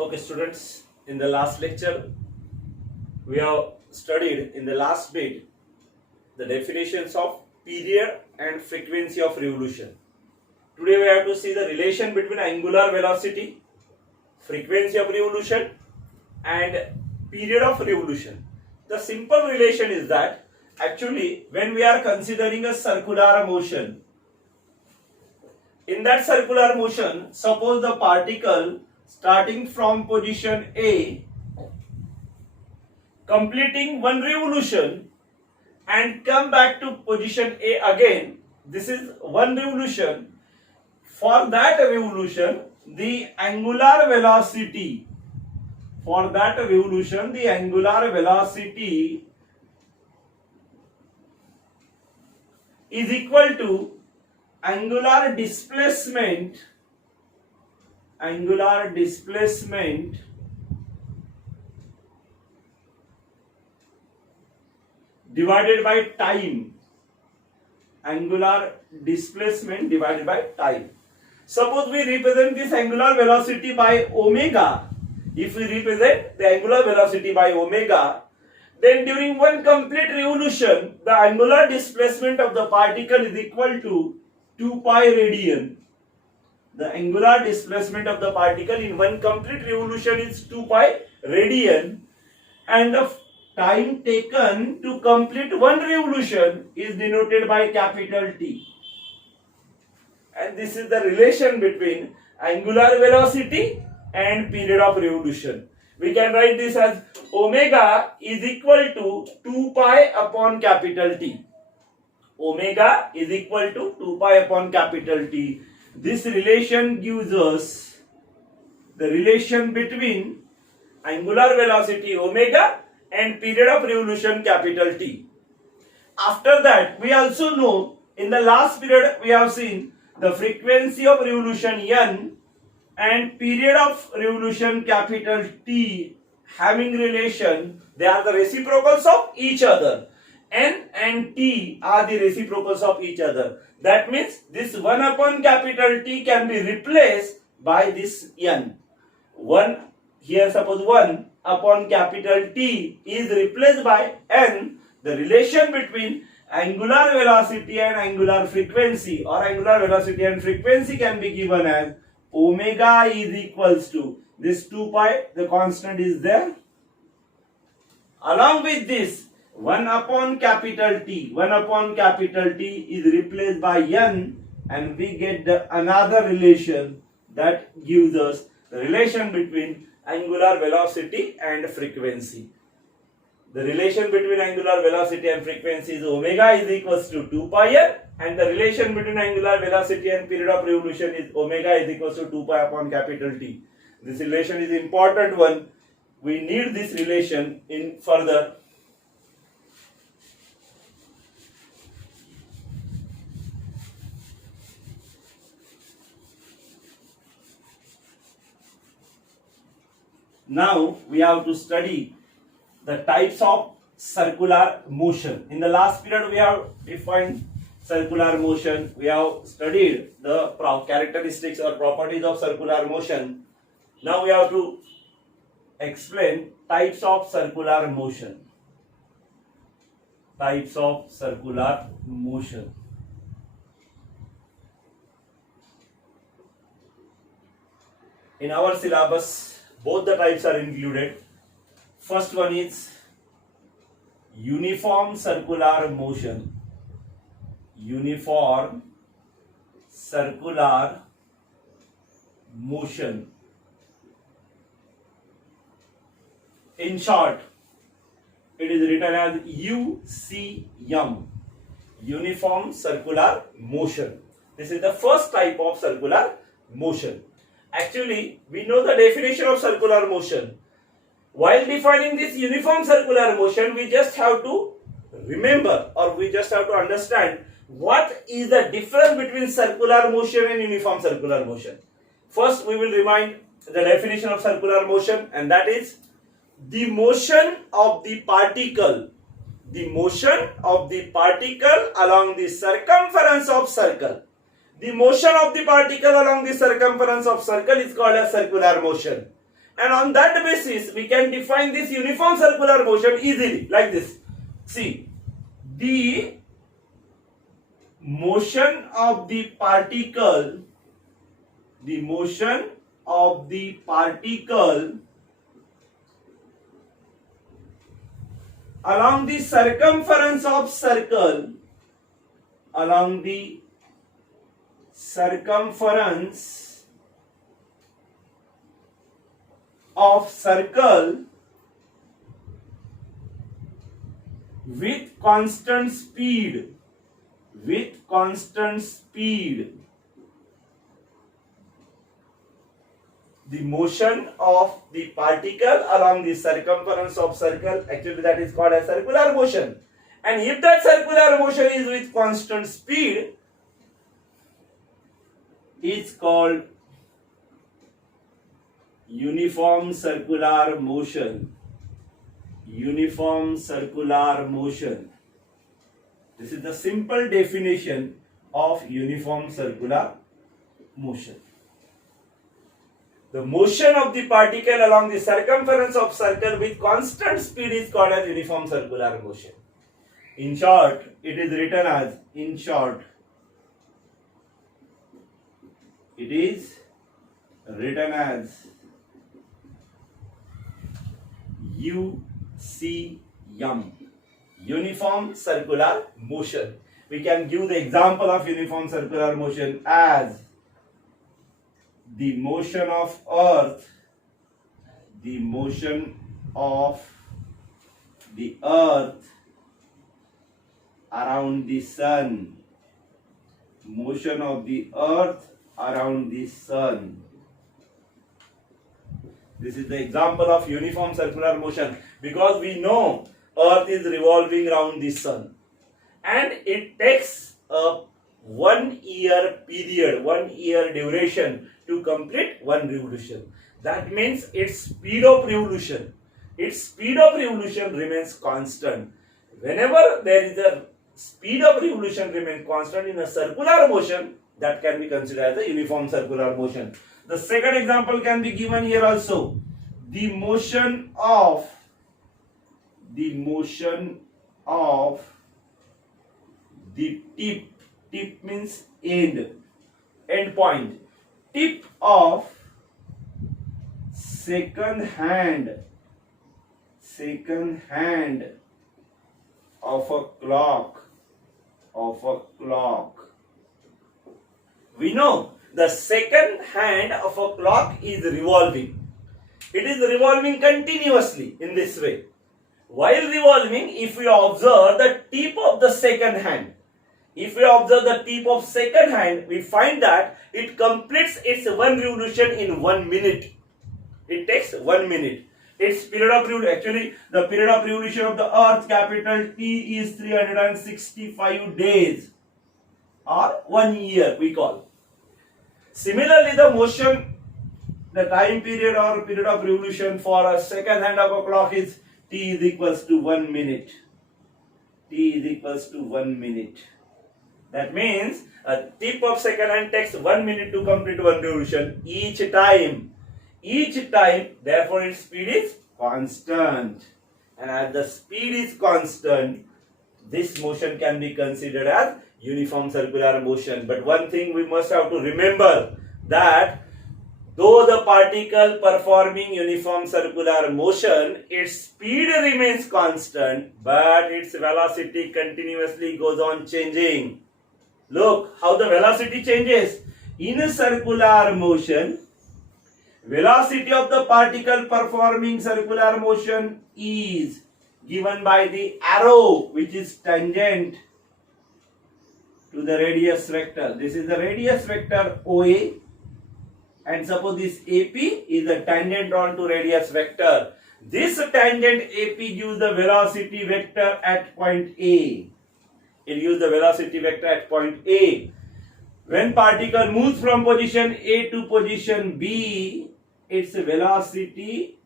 Okay, students, in the last lecture, we have studied in the last bit the definitions of period and frequency of revolution. Today, we have to see the relation between angular velocity, frequency of revolution, and period of revolution. The simple relation is that actually, when we are considering a circular motion, in that circular motion, suppose the particle starting from position A, completing one revolution and come back to position A again. This is one revolution. For that revolution, the angular velocity is equal to angular displacement divided by time. Angular displacement divided by time. Suppose we represent this angular velocity by omega. If we represent the angular velocity by omega, then during one complete revolution, the angular displacement of the particle is equal to 2 pi radian. The angular displacement of the particle in one complete revolution is 2 pi radian, and the time taken to complete one revolution is denoted by capital T. And this is the relation between angular velocity and period of revolution. We can write this as omega is equal to 2 pi upon capital T. Omega is equal to 2 pi upon capital T. This relation gives us the relation between angular velocity omega and period of revolution capital T. After that, we also know in the last period we have seen the frequency of revolution n and period of revolution capital T having relation. They are the reciprocals of each other. N and T are the reciprocals of each other. That means this 1 upon capital T can be replaced by this n. 1 here, suppose 1 upon capital T is replaced by n. The relation between angular velocity and angular frequency, or angular velocity and frequency, can be given as omega is equals to this 2 pi, the constant is there. Along with this, 1 upon capital T is replaced by n, and we get another relation that gives us the relation between angular velocity and frequency. The relation between angular velocity and frequency is omega is equals to 2 pi n, and the relation between angular velocity and period of revolution is omega is equals to 2 pi upon capital T. This relation is important one. We need this relation in further. Now we have to study the types of circular motion. In the last period we have defined circular motion. We have studied the characteristics or properties of circular motion. Now we have to explain types of circular motion. Types of circular motion. In our syllabus, both the types are included. First one is uniform circular motion. Uniform circular motion. In short, it is written as UCM. Uniform circular motion. This is the first type of circular motion. Actually, we know the definition of circular motion. While defining this uniform circular motion, we just have to remember, or we just have to understand what is the difference between circular motion and uniform circular motion. First, we will remind the definition of circular motion, and that is the motion of the particle along the circumference of circle. The motion of the particle along the circumference of circle is called as circular motion. And on that basis, we can define this uniform circular motion easily, like this. See, the motion of the particle along the circumference of circle, with constant speed, the motion of the particle along the circumference of circle, actually that is called as circular motion. And if that circular motion is with constant speed, it's called uniform circular motion. This is the simple definition of uniform circular motion. The motion of the particle along the circumference of circle with constant speed is called as uniform circular motion. In short, it is written as, UCM, uniform circular motion. We can give the example of uniform circular motion as the motion of earth around the sun. This is the example of uniform circular motion, because we know earth is revolving around the sun and it takes a 1 year period, 1 year duration to complete one revolution. That means its speed of revolution remains constant. Whenever there is a speed of revolution remains constant in a circular motion, that can be considered as a uniform circular motion. The second example can be given here also. The motion of the tip means end point, tip of second hand of a clock. We know the second hand of a clock is revolving. It is revolving continuously in this way. While revolving, if we observe the tip of the second hand, we find that it completes its one revolution in 1 minute. It takes 1 minute. Its period of revolution, actually the period of revolution of the earth, capital T, is 365 days or 1 year we call. Similarly, the time period or period of revolution for a second hand of a clock is T is equals to 1 minute. That means a tip of second hand takes 1 minute to complete one revolution each time. Therefore its speed is constant. And as the speed is constant, this motion can be considered as uniform circular motion. But one thing we must have to remember, that though the particle performing uniform circular motion, its speed remains constant, but its velocity continuously goes on changing. Look how the velocity changes. In a circular motion, velocity of the particle performing circular motion is given by the arrow which is tangent to the radius vector. This is the radius vector OA, and suppose this AP is a tangent onto radius vector. This tangent AP gives the velocity vector at point A. It gives the velocity vector at point A. When particle moves from position A to position B, its velocity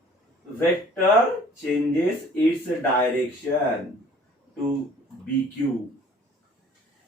vector changes its direction to BQ.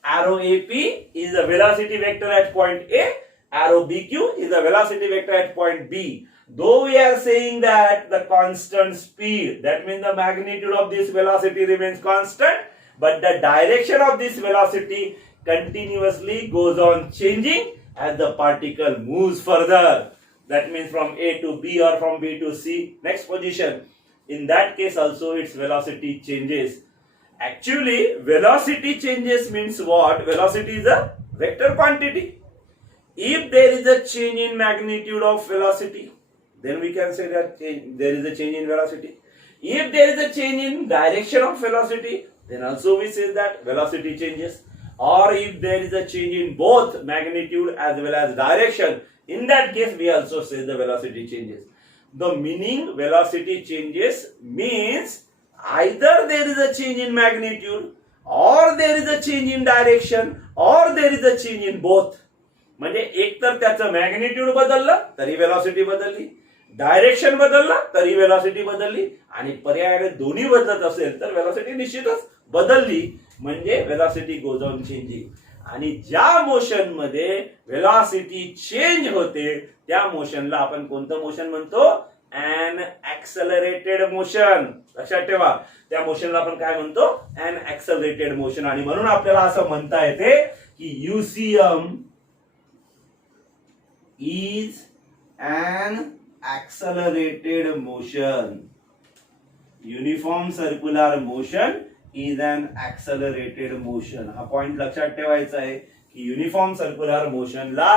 Arrow AP is the velocity vector at point A. Arrow BQ is the velocity vector at point B. Though we are saying that the constant speed, that means the magnitude of this velocity remains constant, but the direction of this velocity continuously goes on changing as the particle moves further. That means from A to B or from B to C, next position. In that case also its velocity changes. Actually, velocity changes means what? Velocity is a vector quantity. If there is a change in magnitude of velocity, then we can say that there is a change in velocity. If there is a change in direction of velocity, then also we say that velocity changes. Or if there is a change in both magnitude as well as direction, in that case we also say the velocity changes. The meaning velocity changes means either there is a change in magnitude, or there is a change in direction, or there is a change in both. म्हणजे एक तर त्याचं magnitude बदललं तरी velocity बदलली, direction बदललं तरी velocity बदलली, आणि पर्यायाने दोन्ही बदलत असेल तर वेलॉसिटी निश्चितच बदलली. म्हणजे वेलॉसिटी गोज ऑन चेंजिंग. आणि ज्या मोशन मध्ये वेलॉसिटी चेंज होते त्या मोशनला आपण कोणतं मोशन म्हणतो? An accelerated motion. लक्षात ठेवा, त्या मोशनला आपण काय म्हणतो? An accelerated motion. आणि म्हणून आपल्याला असं म्हणता येते की UCM is an accelerated motion. Uniform circular motion is an accelerated motion. हा पॉइंट लक्षात ठेवायचा आहे की युनिफॉर्म सर्क्युलर मोशनला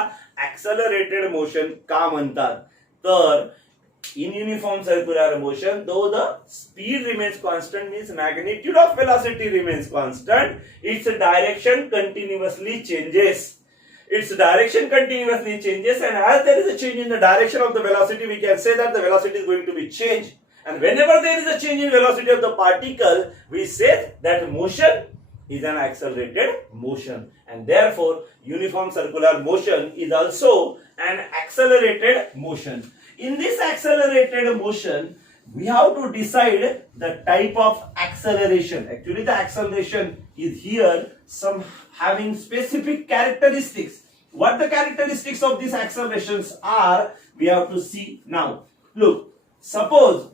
ऍक्सलरेटेड मोशन का म्हणतात? तर in uniform circular motion, though the speed remains constant, means magnitude of velocity remains constant, its direction continuously changes. Its direction continuously changes, and as there is a change in the direction of the velocity, we can say that the velocity is going to be changed. And whenever there is a change in velocity of the particle, we say that motion is an accelerated motion. And therefore, uniform circular motion is also an accelerated motion. In this accelerated motion, we have to decide the type of acceleration. Actually, the acceleration is here some having specific characteristics. What the characteristics of these accelerations are, we have to see now. Look, suppose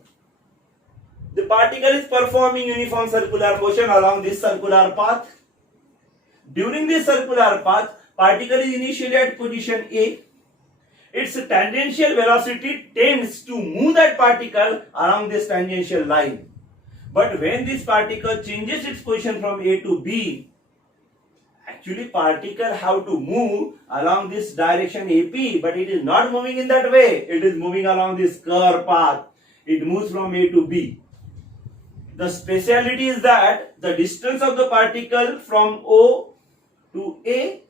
the particle is performing uniform circular motion along this circular path. During this circular path, particle is initially at position A. Its tangential velocity tends to move that particle along this tangential line. But when this particle changes its position from A to B, actually particle have to move along this direction AP, but it is not moving in that way. It is moving along this curved path. It moves from A to B. The speciality is that the distance of the particle from O to A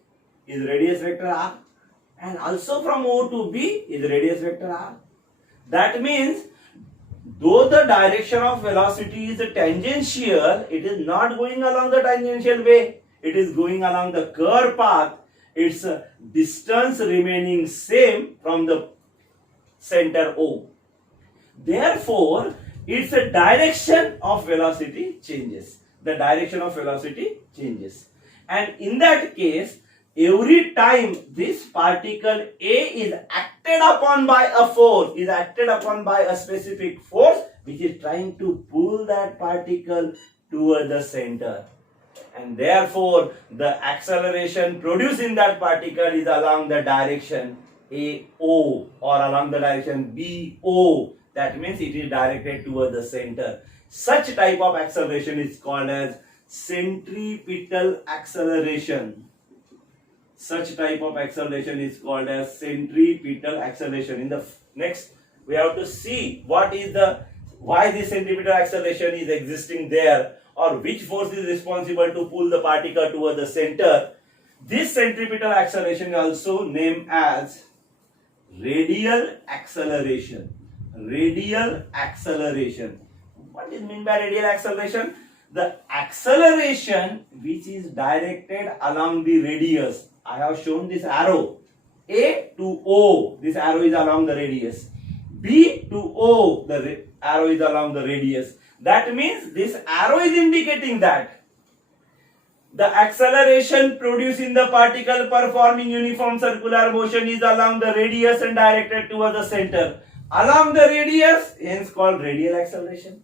is radius vector r, and also from O to B is radius vector r. That means though the direction of velocity is tangential, it is not going along the tangential way. It is going along the curved path. Its distance remaining same from the center O. Therefore, its direction of velocity changes. The direction of velocity changes. And in that case, every time this particle A is acted upon by a force, is acted upon by a specific force which is trying to pull that particle toward the center. And therefore, the acceleration produced in that particle is along the direction AO or along the direction BO. That means it is directed toward the center. Such type of acceleration is called as centripetal acceleration. Such type of acceleration is called as centripetal acceleration. In the next, we have to see why this centripetal acceleration is existing there, or which force is responsible to pull the particle toward the center. This centripetal acceleration is also named as radial acceleration. Radial acceleration. What is meant by radial acceleration? The acceleration which is directed along the radius. I have shown this arrow. A to O, this arrow is along the radius. B to O, the arrow is along the radius. That means this arrow is indicating that the acceleration produced in the particle performing uniform circular motion is along the radius and directed towards the center. along the radius, hence called radial acceleration.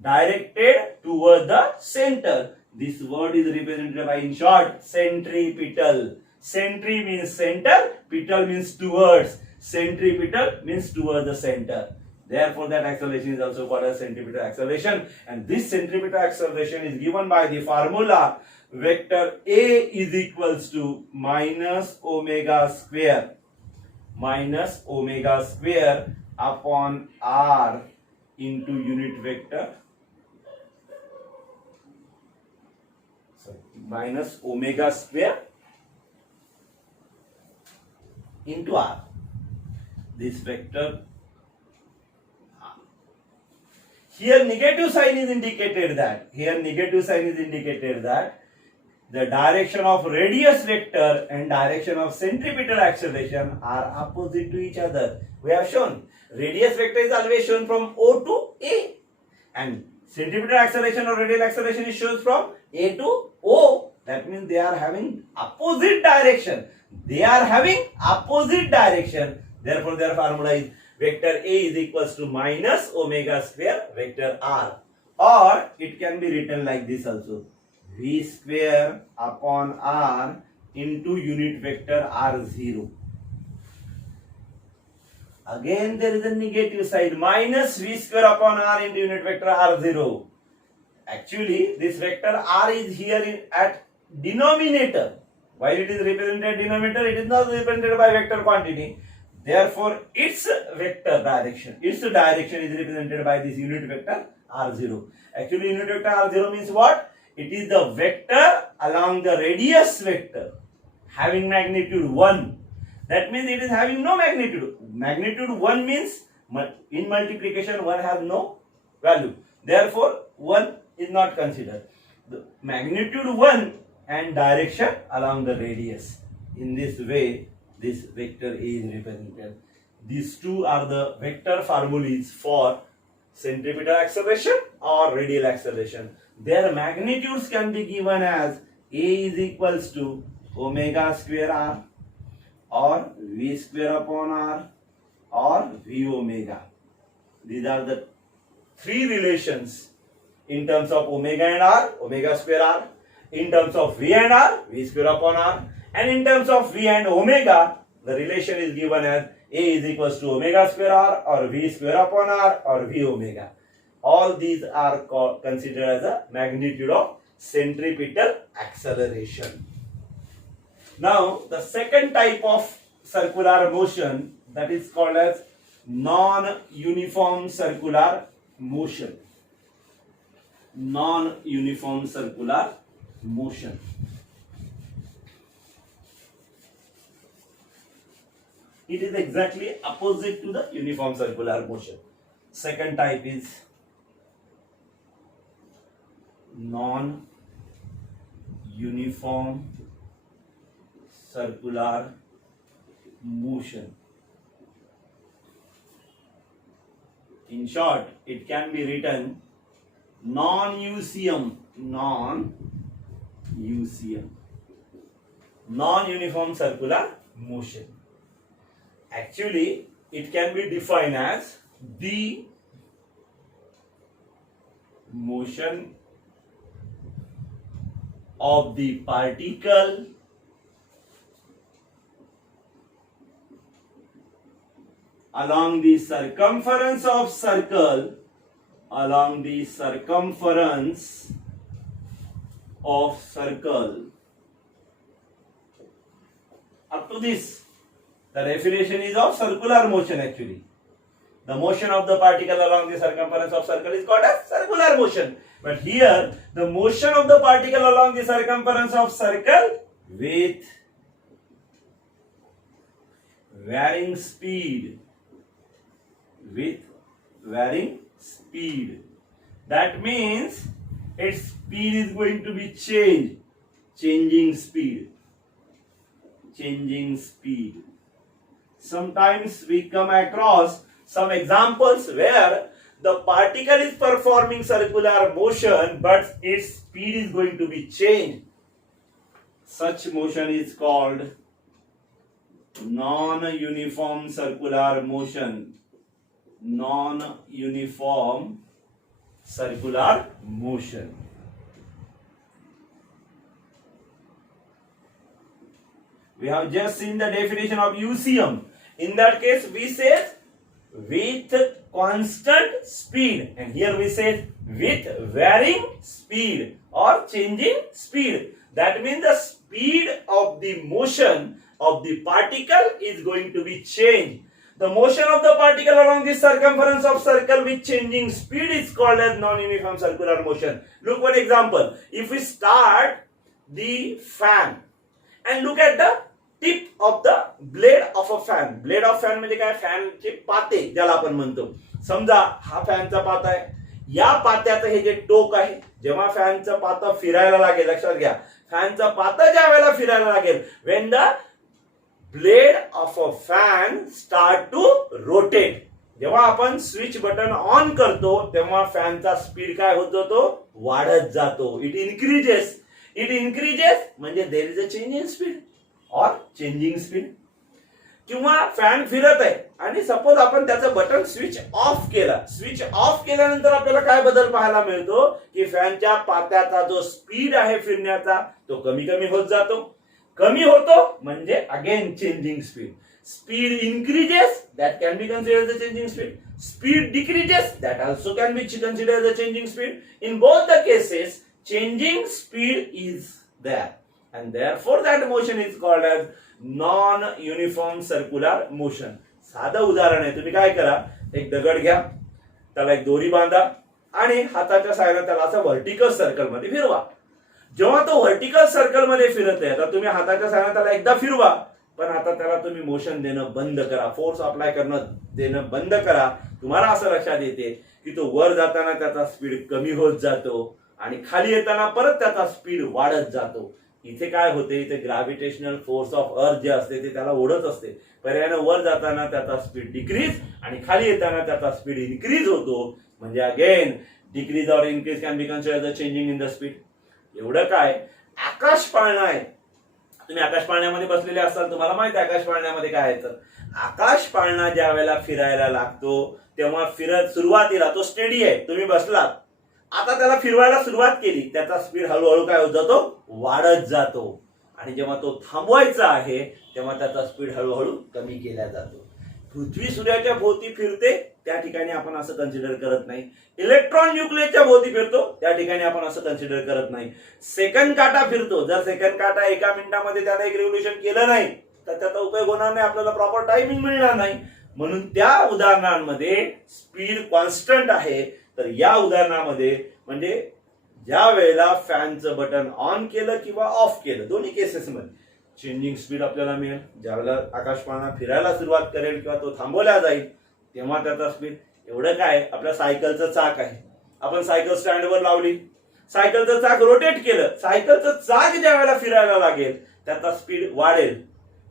Directed toward the center. This word is represented by, in short, centripetal. Centri means center, petal means towards. Centripetal means towards the center. Therefore, that acceleration is also called as centripetal acceleration. And this centripetal acceleration is given by the formula vector A is equals to minus omega square upon r into unit vector. So minus omega square into r. This vector here negative sign is indicated that the direction of radius vector and direction of centripetal acceleration are opposite to each other. We have shown radius vector is always shown from O to A, and centripetal acceleration or radial acceleration is shown from A to O. That means they are having opposite direction. Therefore, their formula is vector A is equals to minus omega square vector r. Or it can be written like this also. V square upon r into unit vector r0. Again there is a negative side, minus v square upon r into unit vector r0. Actually this vector r is here at denominator. While it is represented denominator, it is not represented by vector quantity. Therefore its direction is represented by this unit vector r0. Actually unit vector r0 means what? It is the vector along the radius vector having magnitude 1. That means it is having no magnitude. Magnitude 1 means in multiplication 1 has no value. Therefore 1 is not considered. The magnitude 1 and direction along the radius. In this way this vector A is represented. These two are the vector formulas for centripetal acceleration or radial acceleration. Their magnitudes can be given as A is equals to omega square r, or v square upon r, or v omega. These are the three relations in terms of omega and r, omega square r, in terms of v and r, v square upon r, and in terms of v and omega, the relation is given as A is equals to omega square r, or v square upon r, or v omega. All these are considered as a magnitude of centripetal acceleration. Now the second type of circular motion, that is called as non-uniform circular motion. Non-uniform circular motion. It is exactly opposite to the uniform circular motion. Second type is non-uniform circular motion. In short, it can be written non-UCM, non-uniform circular motion. Actually, it can be defined as the motion of the particle along the circumference of circle, up to this, the definition is of circular motion. Actually, the motion of the particle along the circumference of circle is called as circular motion. But here, the motion of the particle along the circumference of circle with varying speed. That means its speed is going to be changing speed. Sometimes we come across some examples where the particle is performing circular motion, but its speed is going to be changed. Such motion is called non-uniform circular motion. non-uniform circular motion. We have just seen the definition of UCM. In that case, we say with constant speed, and here we say with varying speed or changing speed. That means the speed of the motion of the particle is going to be changed. The motion of the particle along the circumference of circle with changing speed is called as non-uniform circular motion. Look one example. If we start the fan and look at the tip of the blade of a fan. Blade of fan म्हणजे काय? फॅनचे पाते ज्याला आपण म्हणतो. समजा हा फॅनचा पाता आहे. या पात्याचं हे जे टोक आहे, जेव्हा फॅनचं पाता फिरायला लागेल, लक्षात घ्या, फॅनचा पाता ज्या वेळेला फिरायला लागेल, when the blade of a fan start to rotate, जेव्हा आपण स्विच बटन ऑन करतो तेव्हा फॅनचा स्पीड काय होत जातो? वाढत जातो. It increases. म्हणजे there is a change in speed और चेंजिंग स्पीड. किंवा फॅन फिरत आहे आणि सपोज आपण त्याचं बटन स्विच ऑफ केला. स्विच ऑफ केल्यानंतर आपल्याला काय बदल पाहायला मिळतो की फॅनच्या पात्याचा जो स्पीड आहे फिरण्याचा तो कमी कमी होत जातो. कमी होतो म्हणजे again changing speed. Speed increases, that can be considered the changing speed. Speed decreases, that also can be considered the changing speed. In both the cases changing speed is there, and therefore that motion is called as non-uniform circular motion. साधं उदाहरण आहे. तुम्ही काय करा, एक दगड घ्या, त्याला एक दोरी बांधा आणि हाताच्या साहाय्याने त्याला असं व्हर्टिकल सर्कल मध्ये फिरवा. जेव्हा तो व्हर्टिकल सर्कल मध्ये फिरत आहे, तर तुम्ही हाताच्या साहाय्याने त्याला एकदा फिरवा, पण आता त्याला तुम्ही मोशन देणं बंद करा, फोर्स अप्लाय देणं बंद करा. तुम्हाला असं लक्षात येते की तो वर जाताना त्याचा स्पीड कमी होत जातो आणि खाली येताना परत त्याचा स्पीड वाढत जातो. इथे काय होते, इथे ग्रॅव्हिटेशनल फोर्स ऑफ अर्थ जे असते ते त्याला ओढत असते. पर्यायाने वर जाताना त्याचा स्पीड डिक्रीज आणि खाली येताना त्याचा स्पीड इन्क्रीज होतो. म्हणजे अगेन डिक्रीज और increase can be considered the changing in the speed. एवढं काय, आकाश पाळणा आहे. तुम्ही आकाश पाळण्यामध्ये बसलेले असाल, तुम्हाला माहिती आहे आकाश पाळण्यामध्ये काय आहे. तर आकाश पाळणा ज्या वेळेला फिरायला लागतो तेव्हा फिरत सुरुवातीला तो स्टेडी आहे, तुम्ही बसलात, आता त्याला फिरवायला सुरुवात केली, त्याचा स्पीड हळूहळू काय होत जातो? वाढत जातो. आणि जेव्हा तो थांबवायचा आहे तेव्हा त्याचा स्पीड हळूहळू कमी केला जातो. पृथ्वी सूर्याच्या भोवती फिरते त्या ठिकाणी आपण असं कन्सिडर करत नाही. इलेक्ट्रॉन न्यूक्लियसच्या भोवती फिरतो त्या ठिकाणी आपण असं कन्सिडर करत नाही. सेकंड काटा फिरतो, जर सेकंड काटा एका मिनिटामध्ये त्याने एक रिव्होल्यूशन केलं नाही तर त्याचा उपयोग होणार नाही, आपल्याला प्रॉपर टायमिंग मिळणार नाही. म्हणून त्या उदाहरणांमध्ये स्पीड कॉन्स्टंट आहे. तर या उदाहरणामध्ये म्हणजे ज्या वेळेला फॅनचं बटन ऑन केलं किंवा ऑफ केलं, दोन्ही केसेसमध्ये चेंजिंग स्पीड आपल्याला मिळेल. ज्यावेळेला आकाश पाळणा फिरायला सुरुवात करेल किंवा तो थांबवला जाईल तेव्हा त्याचा स्पीड. एवढं काय, आपल्या सायकलचं चाक आहे, आपण सायकल स्टँडवर लावली, सायकलचं चाक रोटेट केलं, सायकलचं चाक ज्या वेळेला फिरायला लागेल त्याचा स्पीड वाढेल.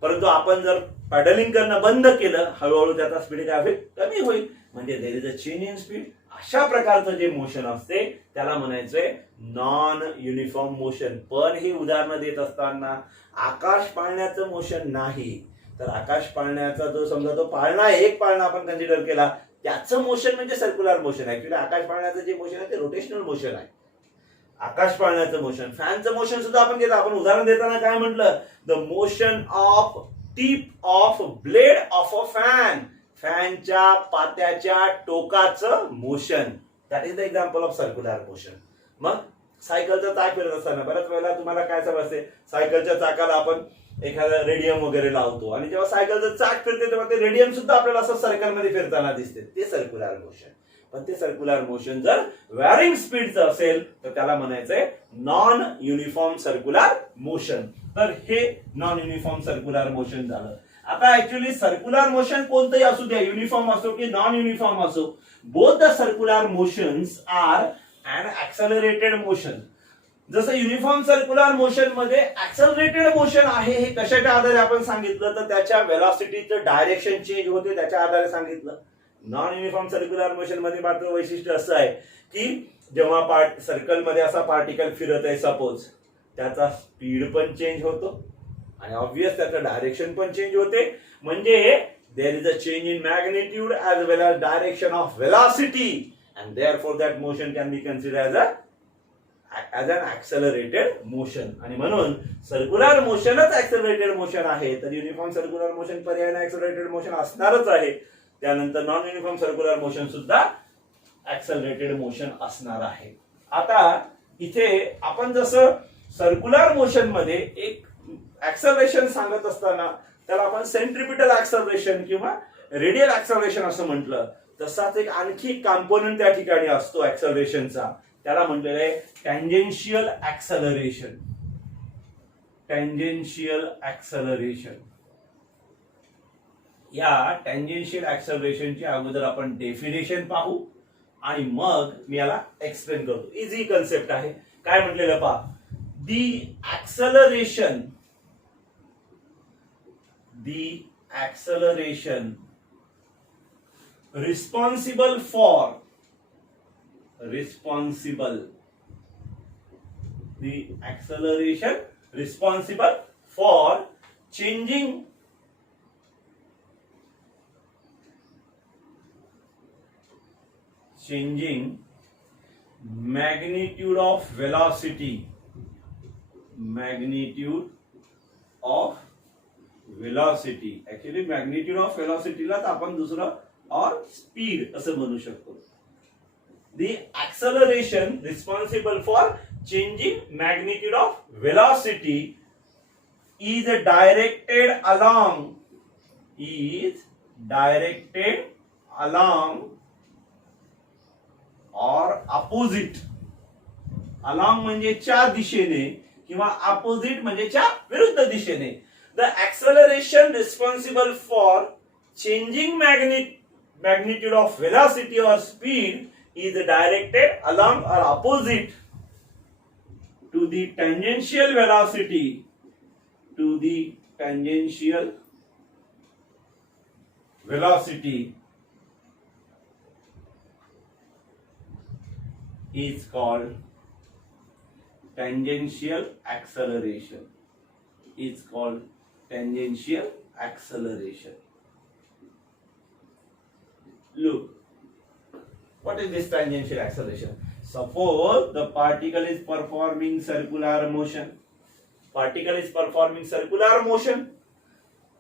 परंतु आपण जर पॅडलिंग करणं बंद केलं, हळूहळू त्याचा स्पीड काय होईल? कमी होईल. म्हणजे there is a change in speed. अशा प्रकारचं जे मोशन असते त्याला म्हणायचंय नॉन युनिफॉर्म मोशन. पण ही उदाहरणं देत असताना आकाश पाळण्याचं मोशन नाही, तर आकाश पाळण्याचा जो समजा तो पाळणा, एक पाळणा आपण कन्सिडर केला, त्याचं मोशन म्हणजे सर्क्युलर मोशन. ऍक्च्युली आकाश पाळण्याचं जे मोशन आहे ते रोटेशनल मोशन आहे. आकाश पाळण्याचं मोशन, फॅनचं मोशन सुद्धा आपण घेतो. आपण उदाहरण देताना काय म्हटलं? The motion of tip of blade of a fan. फॅनच्या पात्याच्या टोकाचं मोशन, that is the example of circular motion. मग सायकलचं चाक फिरत असताना बऱ्याच वेळेला तुम्हाला काय समजते, सायकलच्या चाकाला आपण एखादा रेडियम वगैरे लावतो आणि जेव्हा सायकलचं चाक फिरते तेव्हा ते रेडियम सुद्धा आपल्याला असं सर्कलमध्ये फिरताना दिसते, ते सर्क्युलर मोशन. पण ते सर्क्युलर मोशन जर वॅरिंग स्पीडचं असेल तर त्याला म्हणायचंय नॉन युनिफॉर्म सर्क्युलर मोशन. तर हे नॉन युनिफॉर्म सर्क्युलर मोशन झालं. आता ऍक्च्युली सर्क्युलर मोशन कोणतंही असू द्या, युनिफॉर्म असो की नॉन युनिफॉर्म असो, both the circular motions are an accelerated motion. जसं युनिफॉर्म सर्क्युलर मोशन मध्ये ऍक्सलरेटेड मोशन आहे, हे कशाच्या आधारे आपण सांगितलं तर त्याच्या वेलॉसिटीचं डायरेक्शन चेंज होते त्याच्या आधारे सांगितलं. नॉन युनिफॉर्म सर्क्युलर मोशन मध्ये मात्र वैशिष्ट्य असं आहे की जेव्हा सर्कल मध्ये असा पार्टिकल फिरत आहे सपोज, त्याचा स्पीड पण चेंज होतो आणि ऑब्वियस त्याचं डायरेक्शन पण चेंज होते. म्हणजे there is a change in magnitude as well as direction of velocity, and therefore that motion can be considered as an accelerated motion. आणि म्हणून सर्क्युलर मोशनच accelerated मोशन आहे, तर युनिफॉर्म सर्क्युलर मोशन पर्यायाने accelerated motion असणारच आहे. त्यानंतर non uniform circular motion सुद्धा accelerated motion असणार आहे. आता इथे आपण जसं सर्क्युलर मोशन मध्ये एक ऍक्सलरेशन सांगत असताना त्याला आपण सेंट्रिपिटल ऍक्सलरेशन किंवा रेडियल ऍक्सलरेशन असं म्हटलं, तसाच एक आणखी कॉम्पोनंट त्या ठिकाणी असतो ऍक्सलरेशनचा, त्याला म्हटलेलं आहे टँजेन्शियल ऍक्सलरेशन. Tangential acceleration. या टँजेन्शियल ऍक्सलरेशनची अगोदर आपण डेफिनेशन पाहू आणि मग मी याला एक्सप्लेन करतो. इझी कन्सेप्ट आहे. काय म्हटलेलं पहा, दी acceleration responsible for changing magnitude of velocity. Actually magnitude of velocity ला आपण दुसरं और स्पीड असं म्हणू शकतो. The acceleration responsible for changing magnitude of velocity is directed along or opposite. along म्हणजे च्या दिशेने किंवा opposite म्हणजे च्या विरुद्ध दिशेने. The acceleration responsible for changing magnitude of velocity or speed is directed along or opposite to the tangential velocity. Is called tangential acceleration. Look, what is this tangential acceleration? Suppose the particle is performing circular motion.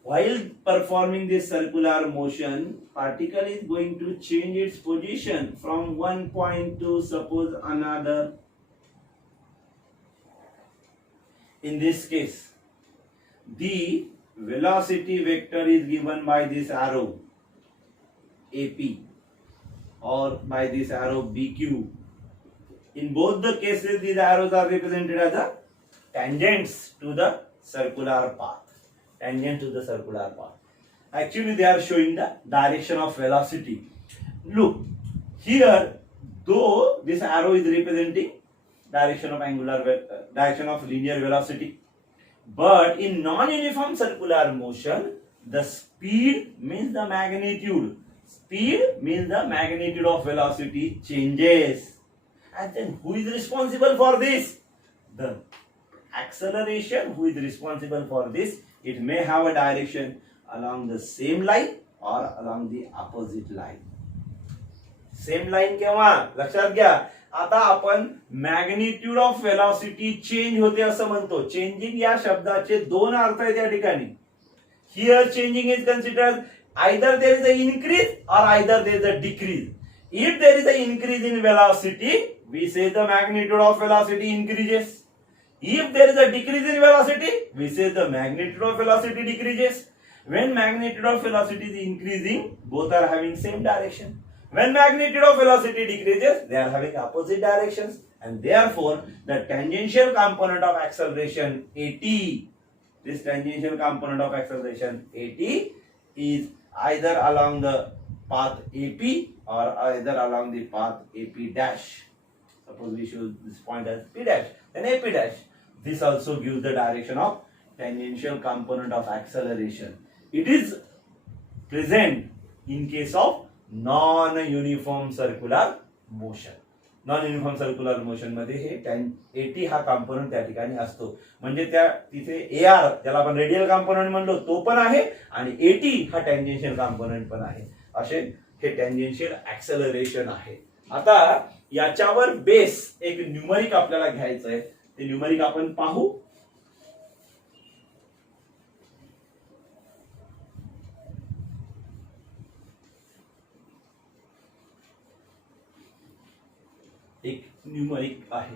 While performing this circular motion, particle is going to change its position from one point to suppose another. In this case, the velocity vector is given by this arrow AP or by this arrow BQ. In both the cases, these arrows are represented as a tangents to the circular path. Actually, they are showing the direction of velocity. Look, here, though this arrow is representing direction of linear velocity, but in non-uniform circular motion, the speed means the magnitude. Speed means the magnitude of velocity changes. And then who is responsible for this? The acceleration. Who is responsible for this? It may have a direction along the same line or along the opposite line. Same line केव्हा? लक्षात घ्या. आता आपण magnitude of velocity change होते असं म्हणतो. Changing या शब्दाचे दोन अर्थ आहेत या ठिकाणी. Here changing is considered either there is an increase or either there is a decrease. If there is an increase in velocity, we say the magnitude of velocity increases. If there is a decrease in velocity, we say the magnitude of velocity decreases. When magnitude of velocity is increasing, both are having same direction. When magnitude of velocity decreases, they are having opposite directions, and therefore the tangential component of acceleration AT, this tangential component of acceleration AT is either along the path AP or either along the path AP dash. Suppose we show this point as P dash, then AP dash. This also gives the direction of tangential component of acceleration. It is present in case of non-uniform circular motion. Non uniform circular motion मध्ये हे AT हा component त्या ठिकाणी असतो. म्हणजे त्या तिथे AR ज्याला आपण रेडियल कॉम्पोनंट म्हणलो तो पण आहे आणि AT हा टँजेन्शियल कॉम्पोनंट पण आहे. असे हे टँजेन्शियल ऍक्सेलरेशन आहे. आता याच्यावर बेस एक न्यूमरिक आपल्याला घ्यायचं आहे. ते न्यूमरिक आपण पाहू. एक न्यूमरिक आहे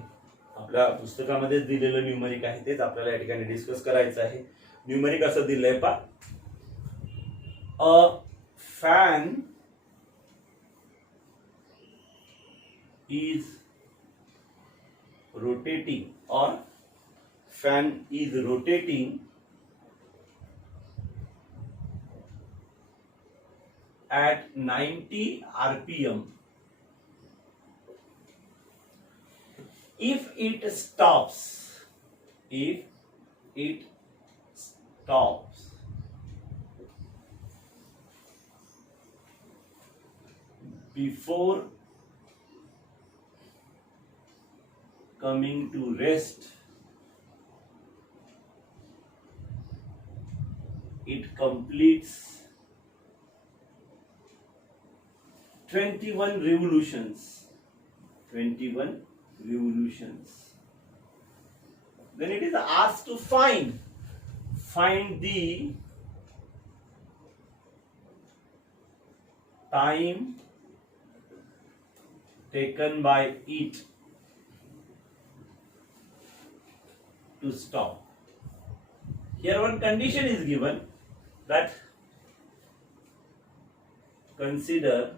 आपल्या पुस्तकामध्ये दिलेलं न्यूमरिक आहे तेच आपल्याला या ठिकाणी डिस्कस करायचं आहे. न्यूमरिक असं दिलंय पा, अ fan is rotating or fan is rotating at 90 rpm. If it stops before coming to rest, it completes 21 revolutions. Then it is asked to find the time taken by it to stop. Here one condition is given, that consider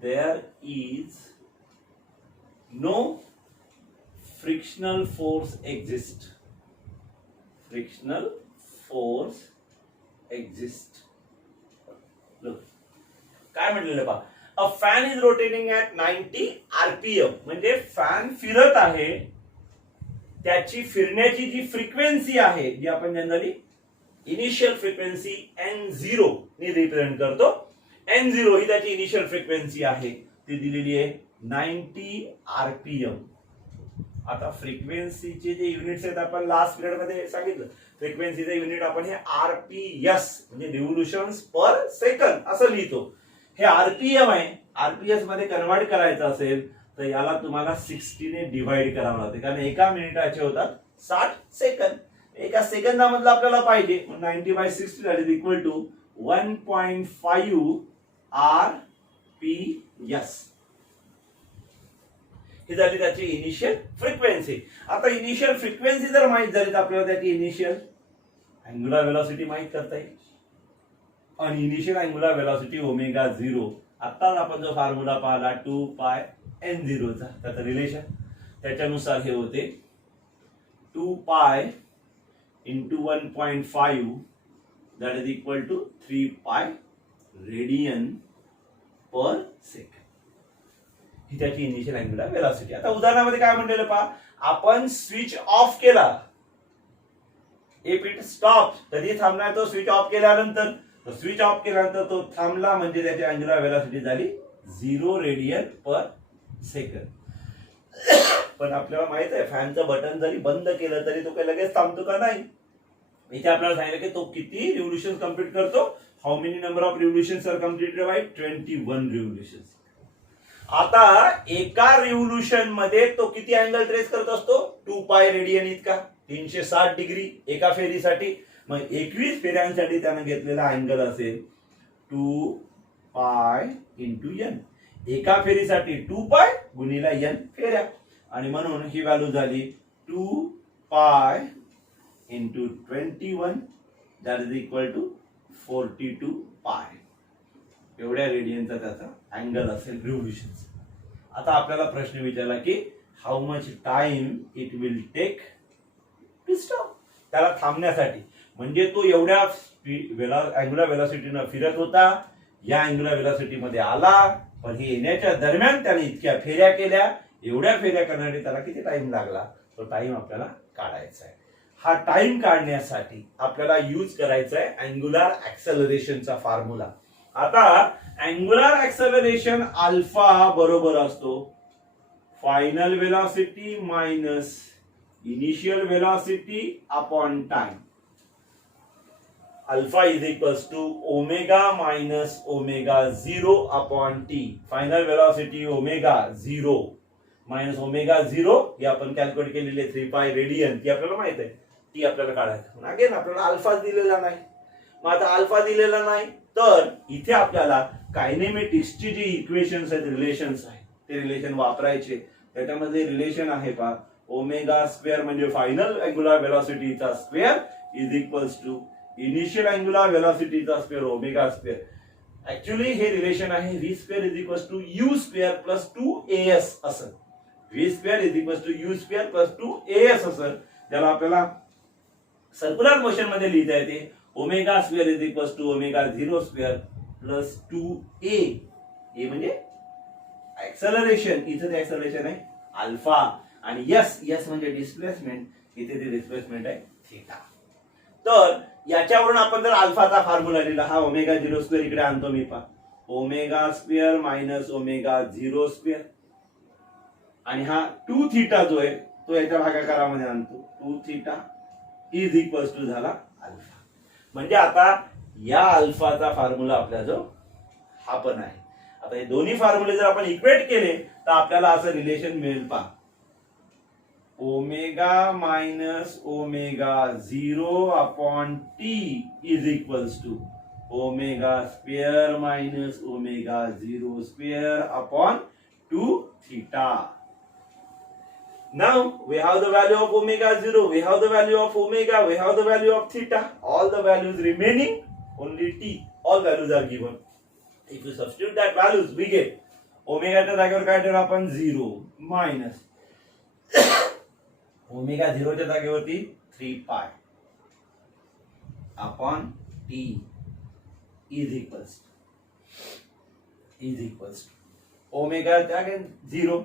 there is no frictional force exist. Look, काय म्हटलेलं पहा, a fan is rotating at 90 rpm. म्हणजे fan फिरत आहे, त्याची फिरण्याची जी frequency आहे जी आपण जनरली इनिशियल फ्रिक्वेन्सी n0 ने रिप्रेझेंट करतो. n0 ही त्याची इनिशियल फ्रिक्वेन्सी आहे, ती दिलेली आहे 90 rpm. आता फ्रिक्वेन्सीचे जे युनिट्स आहेत आपण लास्ट पिरियड मध्ये सांगितलं, फ्रिक्वेन्सीचे युनिट आपण हे RPS म्हणजे रिव्होल्यूशन्स पर सेकंद असं लिहितो. हे RPM आहे. RPS मध्ये कन्वर्ट करायचं असेल तर याला तुम्हाला 60 ने डिवाइड करावं लागते, कारण एका मिनिटाचे होतात 60 सेकंद. एका सेकंदामधलं आपल्याला पाहिजे, 90/60 that is equal to 1.5 RPS. ही झाली त्याची इनिशियल फ्रिक्वेन्सी. आता इनिशियल फ्रिक्वेन्सी जर माहित झाली तर आपल्याला त्याची इनिशियल अँग्युलर वेलोसिटी माहित करता येईल. आणि इनिशियल अँग्युलर वेलोसिटी ω0, आत्ताच आपण जो फॉर्म्युला पाहिला 2πn0 चा, त्याचं रिलेशन त्याच्यानुसार हे होते 2π into 1.5 that is equal to 3π radian पर सेकंड. ही त्याची इनिशियल अँग्युलर वेलोसिटी. आता उदाहरणामध्ये काय म्हणलेलं पहा, आपण स्विच ऑफ केला, इफ इट स्टॉप, कधी थांबणार तो स्विच ऑफ केल्यानंतर. स्विच ऑफ केल्यानंतर तो थांबला म्हणजे त्याची अँग्युलर वेलोसिटी झाली 0 रेडियन पर सेकंड. पण आपल्याला माहित आहे फॅनचं बटन जरी बंद केलं तरी तो काही लगेच थांबतो का नाही. इथे आपल्याला सांगितलं की तो किती रिव्होल्यूशन कंप्लीट करतो. How many number of revolutions are completed by 21 revolutions. आता एका रिव्होल्यूशन मध्ये तो किती अँगल ट्रेस करत असतो, 2π रेडियन इतका, 360 डिग्री एका फेरीसाठी. मग 21 फेऱ्यांसाठी त्यानं घेतलेला अँगल असेल 2π into n. एका फेरीसाठी 2π गुणिला n फेऱ्या, आणि म्हणून ही व्हॅल्यू झाली 2π into 21 that is equal to 42π. एवढ्या रेडियनचा त्याचा अँगल असेल रिव्होल्यूशन. आता आपल्याला प्रश्न विचारला की how much time it will take to stop, त्याला थांबण्यासाठी. म्हणजे तो एवढ्या अँग्युलर वेलोसिटीनं फिरत होता, या अँग्युलर वेलोसिटी मध्ये आला, पण हे येण्याच्या दरम्यान त्याने इतक्या फेऱ्या केल्या. एवढ्या फेऱ्या करण्यासाठी त्याला किती टाइम लागला, तो टाइम आपल्याला काढायचा आहे. हा टाइम काढण्यासाठी आपल्याला यूज करायचा आहे अँग्युलर ऍक्सेलरेशनचा फॉर्म्युला. आता अँग्युलर ऍक्सेलरेशन अल्फा बरोबर असतो final velocity minus initial velocity upon time. Alpha is equals to omega minus omega 0 upon t. Final velocity omega 0 minus omega 0 हे आपण कॅल्क्युलेट केलेले 3 पाय रेडियन ती आपल्याला माहित आहे. ती आपल्याला काढायचं. अगेन आपल्याला अल्फा दिलेला नाही. मग आता अल्फा दिलेला नाही तर इथे आपल्याला कायनेमेटिक्सची जी इक्वेशन्स आहेत रिलेशन्स आहेत ते रिलेशन वापरायचे. त्याच्यामध्ये रिलेशन आहे पहा ओमेगा स्क्वेअर म्हणजे फायनल अँग्युलर वेलॉसिटीचा square is equals to initial angular वेलॉसिटीचा स्क्वेअर ओमेगा स्क्वेअर. ऍक्च्युअली हे रिलेशन आहे V square is equals to U square plus 2as असं. V square is equals to U square plus 2as असं. ज्याला आपल्याला circular motion मध्ये लिहिता येते omega square is equals to omega 0 square plus 2a. हे म्हणजे ऍक्सेलरेशन. इथे ते ऍक्सेलरेशन आहे अल्फा आणि यस म्हणजे डिस्प्लेसमेंट. इथे ते डिस्प्लेसमेंट आहे थीटा. तर याच्यावरून आपण जर अल्फाचा फॉर्म्युला लिहिला हा ओमेगा 0 स्क्वेअर इकडे आणतो मी पहा omega square minus omega 0 square आणि हा 2 थीटा जो आहे तो याच्या भागाकारामध्ये आणतो 2 थीटा इज इक्वल्स टू झाला अल्फा. म्हणजे आता या अल्फाचा फॉर्म्युला आपल्या जो हा पण आहे. आता हे दोन्ही फॉर्म्युले जर आपण इक्वेट केले तर आपल्याला असं रिलेशन मिळेल पहा omega minus omega 0 upon t is equals to omega square minus omega 0 square upon 2 theta. Now we have the value of omega 0, we have the value of omega, we have the value of theta. All the values remaining, only t. All values are given. If you substitute that values, we get omega च्या जागेवर काय ठेवलं आपण 0 minus omega 0 च्या जागेवरती 3 pi upon t is equals omega जागे 0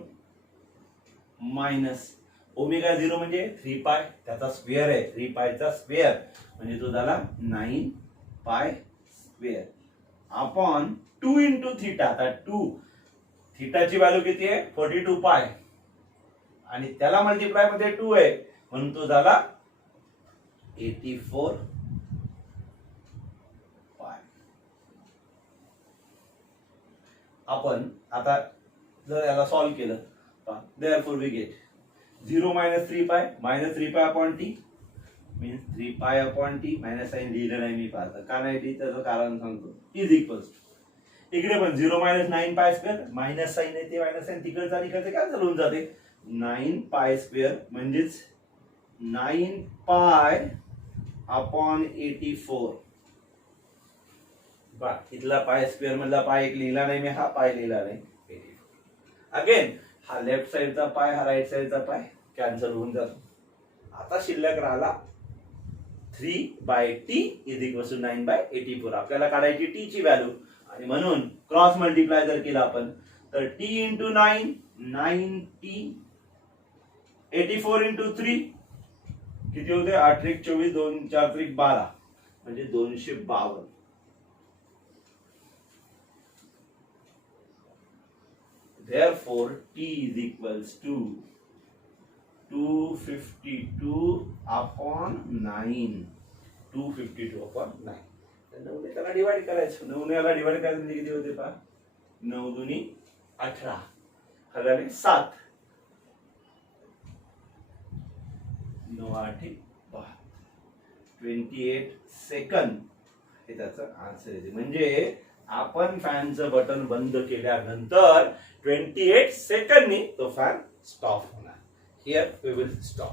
minus omega 0 म्हणजे 3 पाय त्याचा स्क्वेअर आहे 3 पायचा स्क्वेअर म्हणजे तो झाला 9 pi square upon 2 into theta. आता 2 थीटाची व्हॅल्यू किती आहे 42 पाय आणि त्याला मल्टिप्लाय मध्ये 2 आहे म्हणून तो झाला 84 पाय. आपण आता जर याला सॉल्व्ह केलं therefore we get 0 minus 3 pi minus 3 pi upon t means 3 pi upon t minus sign लिहिलं नाही मी पाहतो का नाही ती त्याचं कारण सांगतो इज इक्वल्स इकडे पण 0 minus 9 pi square minus sign आहे ते मायनस साइन तिकडचा आणि इकडचे कॅन्सल होऊन जाते 9 pi स्क्वेअर म्हणजेच 9 pi upon 84 बा इथला पाय स्क्वेअर मधला पाय एक लिहिला नाही मी हा पाय लिहिला नाही 84 अगेन हा लेफ्ट साइडचा पाय हा राइट साइडचा पाय कॅन्सल होऊन जातो. आता शिल्लक राहिला 3/t इज इक्वल टू 9/84. आपल्याला काढायची t ची व्हॅल्यू आणि म्हणून क्रॉस मल्टिप्लाय जर केला आपण तर t इंटू 9 9t 84 इंटू 3 किती होते 8 त्रिक 24 2 4 त्रिक 12 म्हणजे 252. Therefore, t is equals to 252 upon 9. 252 upon 9. तर 9 ने त्याला डिवाइड करायचं 9 ने याला डिवाइड करायचं म्हणजे किती होते पहा 9 दुनी 18 हजारे 7 9 8 28 सेकंद हे त्याचं आन्सर आहे. म्हणजे आपण फॅनचं बटन बंद केल्यानंतर 28 सेकंदनी तो फॅन स्टॉप होणार. Here we will stop.